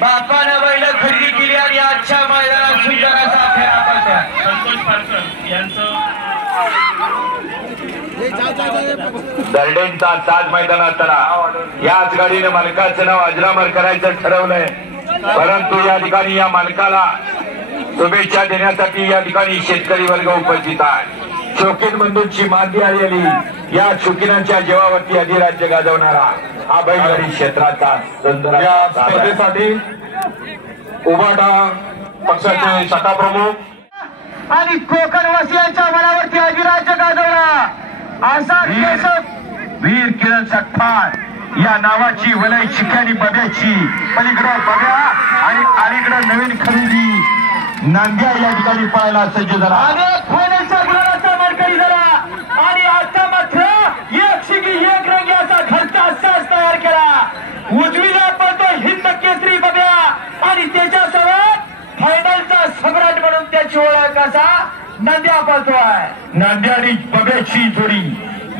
बापानं बैल खरेदी केली आणि आजच्या मैदानात सुंदर असा फेरा पडतोय. संतोष पारकर यांचं दर्डेंचा ताज मैदानात तरा याच गाडीने मालकाचं नाव अजरामर करायचं ठरवलंय, परंतु या ठिकाणी या मालकाला शुभेच्छा देण्यासाठी या ठिकाणी शेतकरी वर्ग उपस्थित आहे. शौकीन बंधूंची माती आलेली या शौकीनांच्या जीवावरती अधिराज्य गाजवणारा हा बैलगाडी क्षेत्राचा सुंदर या स्पर्धेसाठी उभाटा पक्षाचे शाखा प्रमुख आणि कोकणवासियांच्या मनावरती अधिराज्य गाजवला असा वीर किरण सटपाट या नावाची वलय चिक्यानी बब्याची पलीकडे बब्या आणि अलीकडे नवीन खरेदी नांद्या या ठिकाणी पाहायला सज्ज झाला. अनेक फायनलच्या गुलाबाचा मानकरी झाला आणि आता मात्र एक शिगी एक रंगी असा घरचा साज तयार केला. उजवीला पडतो हिंद केसरी बब्या आणि त्याच्यासोबत फायनलचा सम्राट म्हणून त्याची ओळख असा नांद्या पळतोय. नांद्या आणि बब्याची जोडी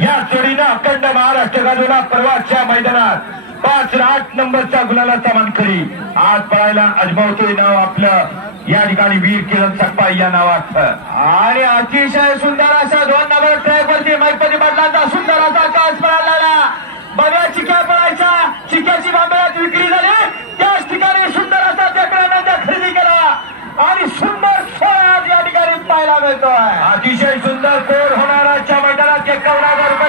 या जोडीनं अखंड महाराष्ट्र गाजवला. परवाच्या मैदानात 5-8 नंबरचा गुलालाचा मानकरी आज पळायला अजमावतोय नाव आपलं या ठिकाणी वीर किरण सक्पा या नावात. आणि अतिशय सुंदर असा 2 नंबर ट्रॅक वरती मैपती बदलांचा सुंदर असा कास पळाला. बघा चिक्या पळायच्या चिक्याची बांबळ्यात विक्री झाली त्याच ठिकाणी सुंदर असा चक्रानंद खरेदी केला आणि सुंदर सोहळा आज या ठिकाणी पाहायला मिळतोय. अतिशय सुंदर कोर होणाराच्या मैदानात 51,000 रुपये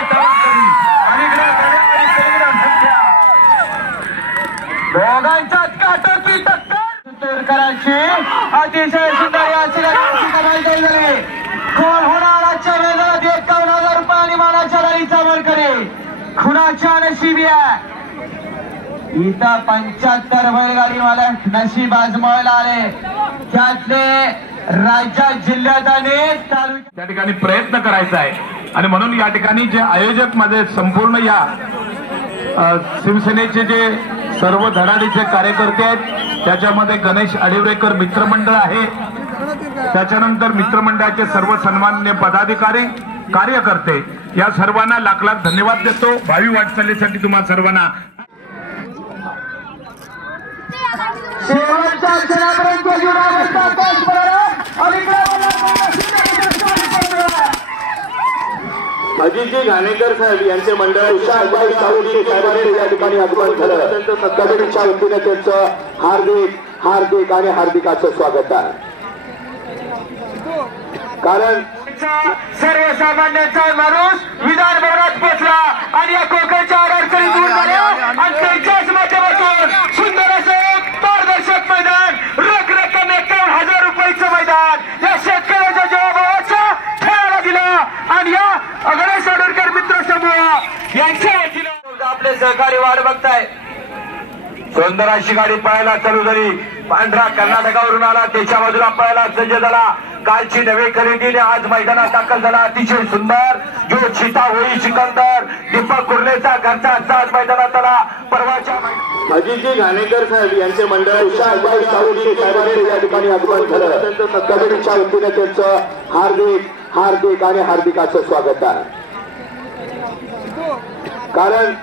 दोघांच्यात काटोची टक्कर तोरकरांची अतिशय सुंदर या झाली. कोण होणार आजच्या मैदानात 51,000 रुपये आणि मानाच्या गाडीचा मानकरी खुनाच्या नशिबी आहे. इथं 75 बैलगाडी मालक नशीब आजमावायला आले त्यातले राज्यात जिल्ह्यात अनेक तालुक्यात त्या ठिकाणी प्रयत्न करायचा आहे आणि म्हणून या ठिकाणी जे आयोजक माझे संपूर्ण या शिवसेनेचे जे सर्व धडाडीचे कार्यकर्ते आहेत त्याच्यामध्ये गणेश आडिवरेकर मित्रमंडळ आहे, त्याच्यानंतर मित्रमंडळाचे सर्व सन्माननीय पदाधिकारी कार्यकर्ते या सर्वांना लाख लाख धन्यवाद देतो. भावी वाटचालीसाठी तुम्हा सर्वांना शेवटच्या क्षणापर्यंत अजितजी घाणेकर साहेब यांचे मंडळ या ठिकाणी आगमन झालं. कमिटीच्या वतीने त्यांचं हार्दिक आणि हार्दिकाचं स्वागत आहे. कारण सर्वसामान्यांचा माणूस विधान भवनात पोहोचला आणि या कोकणच्या अडचणी दूर झाल्या आणि त्यांच्याच माध्यमातून सुंदर असं पारदर्शक मैदान रकरक्कम 51,000 रुपयाचं मैदान या शेतकऱ्याच्या जवाबाचा खेळाला दिला आणि या गणेश आडवरकर मित्र समूह यांच्या वतीनं आपले सहकारी वाट बघताय. सुंदर अशी गाडी पळायला चालू झाली. पांढरा कर्नाटकावरून आला त्याच्या बाजूला पळायला सज्ज झाला. कालची नवी खरेदीने आज मैदानात दाखल झाला. अतिशय सुंदर जो चिता होई सिकंदर दीपक कुर्लेचा घरचा साज मैदानात आला. परवाच्या अजितजी घाणेकर साहेब यांचे मंडळ या ठिकाणी आगमन झालं. कमिटीच्या वतीने त्यांचं हार्दिक आणि हार्दिकाचं स्वागत आहे. कारण